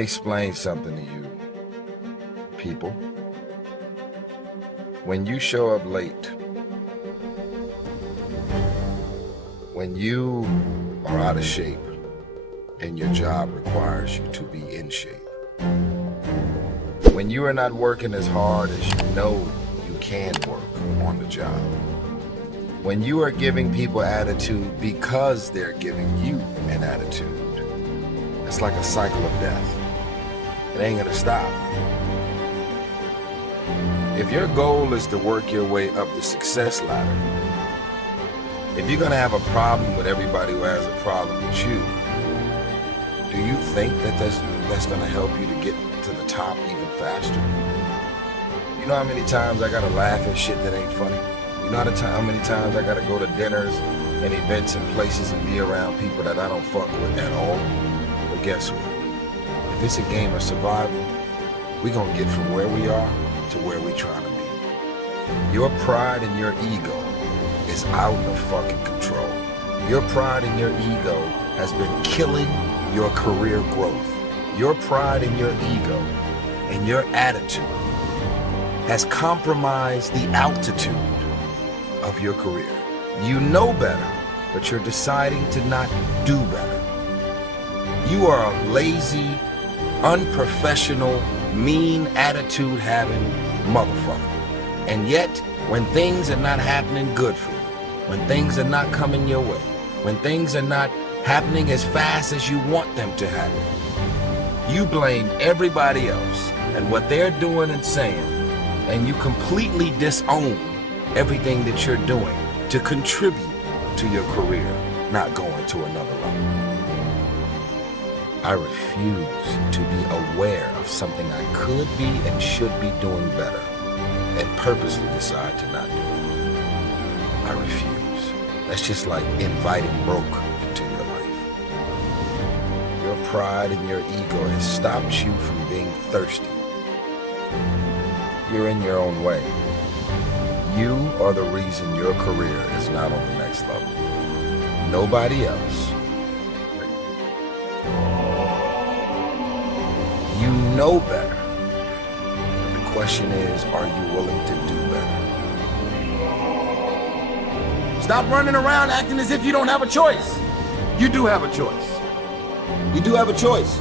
me explain something to you, people. When you show up late, when you are out of shape and your job requires you to be in shape, when you are not working as hard as you know you can work on the job, when you are giving people attitude because they're giving you an attitude, it's like a cycle of death. It ain't gonna stop. If your goal is to work your way up the success ladder, if you're gonna have a problem with everybody who has a problem with you, do you think that that's gonna help you to get to the top even faster? You know how many times I gotta laugh at shit that ain't funny? You know how many times I gotta go to dinners and events and places and be around people that I don't fuck with at all? But guess what? If it's a game of survival, we gonna get from where we are to where we trying to be. Your pride and your ego is out of fucking control. Your pride and your ego has been killing your career growth. Your pride and your ego and your attitude has compromised the altitude of your career. You know better, but you're deciding to not do better. You are a lazy, unprofessional, mean attitude having motherfucker. And yet, when things are not happening good for you, when things are not coming your way, when things are not happening as fast as you want them to happen, you blame everybody else and what they're doing and saying, and you completely disown everything that you're doing to contribute to your career not going to another level. I refuse to be aware of something I could be and should be doing better and purposely decide to not do it. I refuse. That's just like inviting broke into your life. Your pride and your ego has stopped you from being thirsty. You're in your own way. You are the reason your career is not on the next level. Nobody else. You know better. The question is, are you willing to do better? Stop running around acting as if you don't have a choice. You do have a choice. You do have a choice.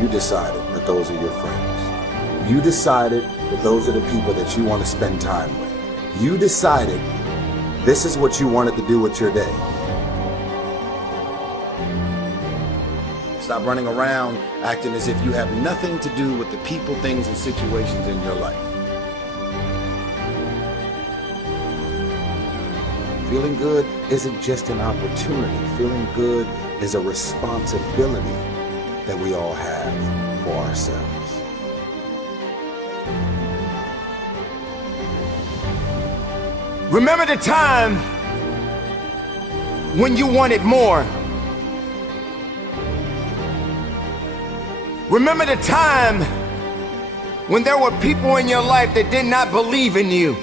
You decided that those are your friends. You decided that those are the people that you want to spend time with. You decided this is what you wanted to do with your day. Stop running around acting as if you have nothing to do with the people, things, and situations in your life. Feeling good isn't just an opportunity. Feeling good is a responsibility that we all have for ourselves. Remember the time when you wanted more. Remember the time when there were people in your life that did not believe in you.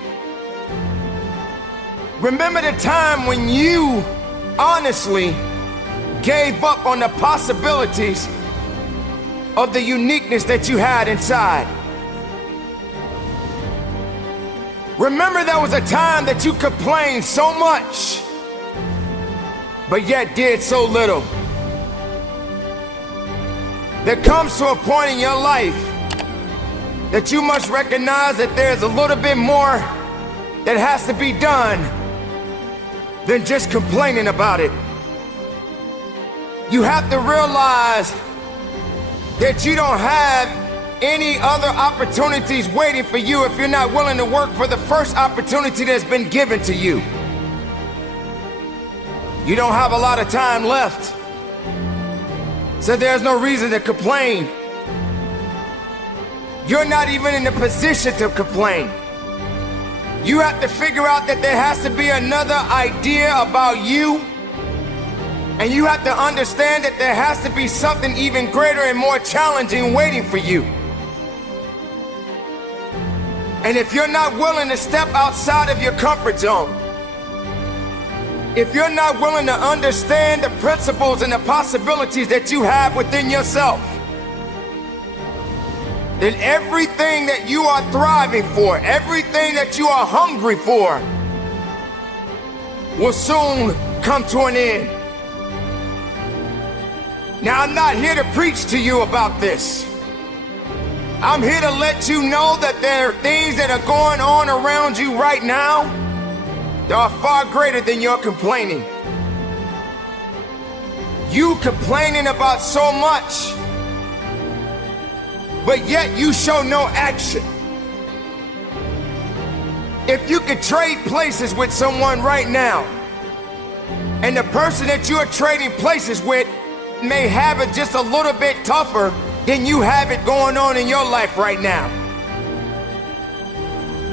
Remember the time when you honestly gave up on the possibilities of the uniqueness that you had inside. Remember there was a time that you complained so much, but yet did so little. There comes to a point in your life that you must recognize that there's a little bit more that has to be done than just complaining about it. You have to realize that you don't have any other opportunities waiting for you if you're not willing to work for the first opportunity that's been given to you. You don't have a lot of time left, so there's no reason to complain. You're not even in the position to complain. You have to figure out that there has to be another idea about you, and you have to understand that there has to be something even greater and more challenging waiting for you. And if you're not willing to step outside of your comfort zone, if you're not willing to understand the principles and the possibilities that you have within yourself, then everything that you are thriving for, everything that you are hungry for, will soon come to an end. Now, I'm not here to preach to you about this. I'm here to let you know that there are things that are going on around you right now that are far greater than your complaining. You complaining about so much, but yet you show no action. If you could trade places with someone right now, and the person that you are trading places with may have it just a little bit tougher than you have it going on in your life right now.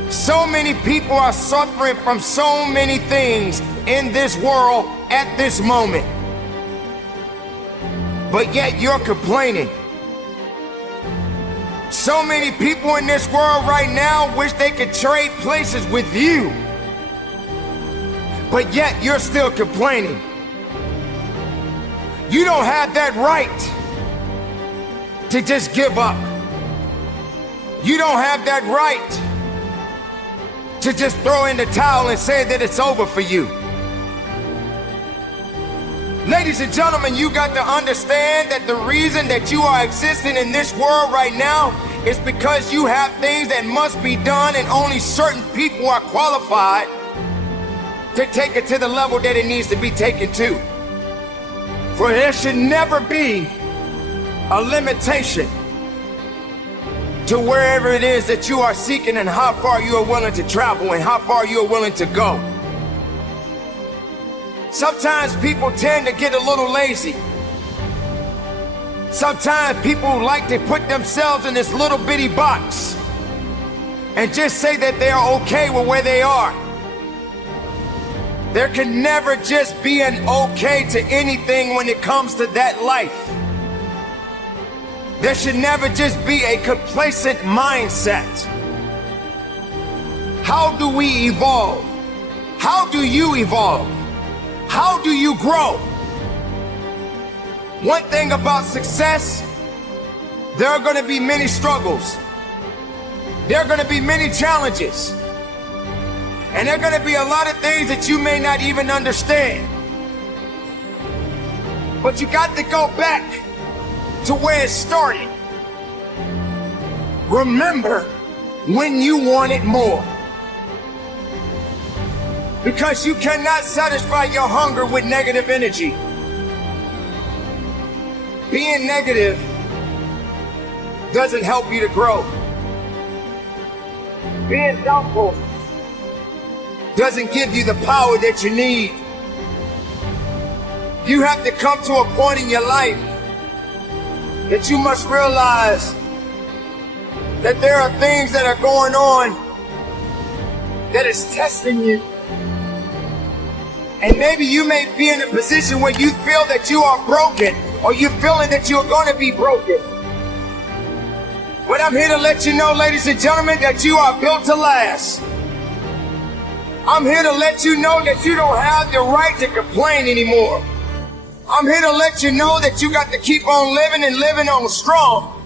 So many people are suffering from so many things in this world at this moment, but yet you're complaining. So many people in this world right now wish they could trade places with you, but yet you're still complaining. You don't have that right to just give up. You don't have that right to just throw in the towel and say that it's over for you. Ladies and gentlemen, you got to understand that the reason that you are existing in this world right now is because you have things that must be done, and only certain people are qualified to take it to the level that it needs to be taken to. For there should never be a limitation to wherever it is that you are seeking, and how far you are willing to travel, and how far you are willing to go. Sometimes people tend to get a little lazy. Sometimes people like to put themselves in this little bitty box and just say that they are okay with where they are. There can never just be an okay to anything when it comes to that life. There should never just be a complacent mindset. How do we evolve? How do you evolve? How do you grow? One thing about success, there are going to be many struggles. There are going to be many challenges. And there are going to be a lot of things that you may not even understand. But you got to go back to where it started. Remember when you wanted more. Because you cannot satisfy your hunger with negative energy. Being negative doesn't help you to grow. Being doubtful doesn't give you the power that you need. You have to come to a point in your life that you must realize that there are things that are going on that is testing you. And maybe you may be in a position where you feel that you are broken, or you're feeling that you're going to be broken. But I'm here to let you know, ladies and gentlemen, that you are built to last. I'm here to let you know that you don't have the right to complain anymore. I'm here to let you know that you got to keep on living and living on strong.